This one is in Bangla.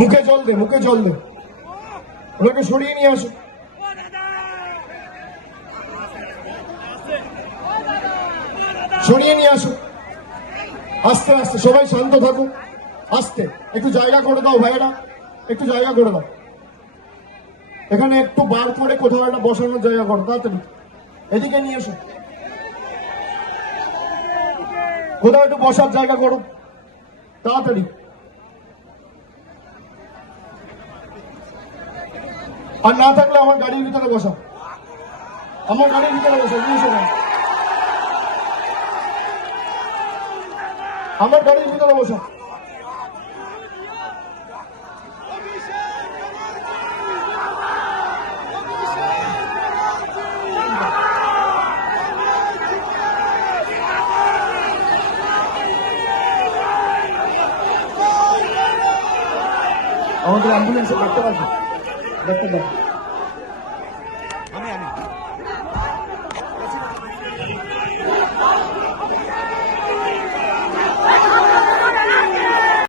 মুখে জল দে, মুখে জল দে, ওনাকে সরিয়ে নিয়ে আসো। সরিয়ে নিয়ে আসো, আস্তে আস্তে, সবাই শান্ত থাকো, আস্তে, একটু জায়গা করে দাও ভাইয়েরা, একটু জায়গা করে দাও, এখানে একটু বার করে কোথাও একটা বসানোর জায়গা করো, তাড়াতাড়ি এদিকে নিয়ে এসো, কোথাও একটু বসার জায়গা করো তাড়াতাড়ি। আর না থাকলে আমার গাড়ির ভিতরে বসা, আমার গাড়ির ভিতরে বসা, নিয়ে এসো, আমার গাড়ির ভিতরে বসা। আমাদের অ্যাম্বুলেন্সে দেখতে পাচ্ছি, দেখতে পাচ্ছি।